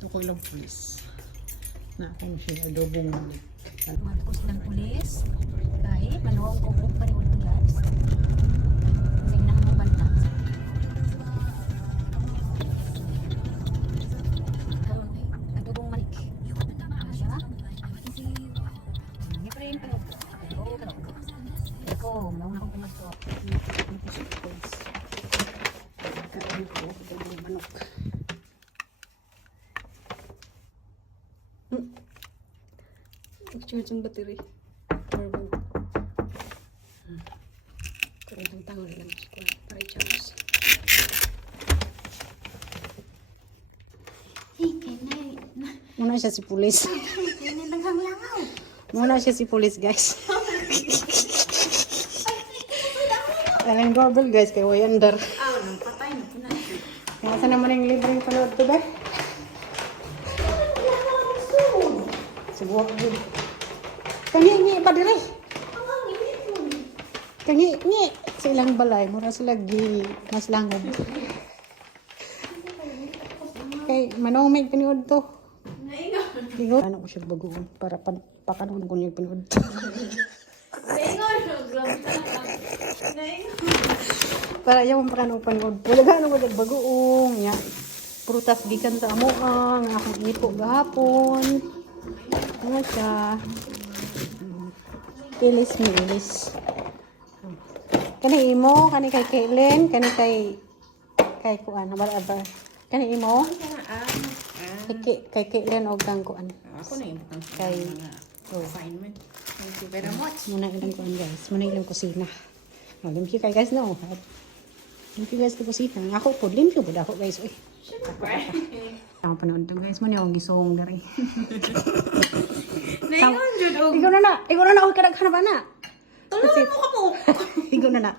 Ito ko ilang pulis. Na kung siya adobong malik. Magkos ng pulis. Kahit manuwang ko pa rin ulit guys. Kasi nakamabanta. Adobong malik. Siya? Hindi pa rin pa rin. Oo, pero. Eko, mauna akong pumasto. Ito si pulis. Kain ko, adobong manok. Charge ang battery. Powerbank. Kaya itong tangon lang ko para i-charge. Hey, kanay. Muna siya si pulis. Kanay langaw. Muna siya si pulis, guys. Alang gobel, guys, kay Wayandar. Nang patay na pinay. Kaya naman yung libreng panood to, ba? Subuha ko. Kangi pa dire. Kangi sa ilang balay mura sila gi mas langob. Kay manong may pinuod to. Naingon. Ano ko siya baguon para pakanon ko yung pinuod to. Para yung pakanon pinuod. Wala gaano ko yung baguong. Ya. Prutas gikan sa amuang. Akong ipo gahapon. Ano siya? Ilis mi ilis. Kani imo, kani kay Kailen, kani kay kuan, whatever. Kani imo? Kay Kailen og kang kuan. Ako na yung Kay assignment. Thank you very much. muna ilang kuan guys, muna ilang kusina. Limpyo kay guys no. Limpyo guys ko kusina. Ako po limpyo pud ako guys. Uy. Ang panood to guys, muna yung gisong dari. Naingon jud og. Ikaw na na, uy kadaghan ba na? Tulungan mo ka mo. Ikaw na na.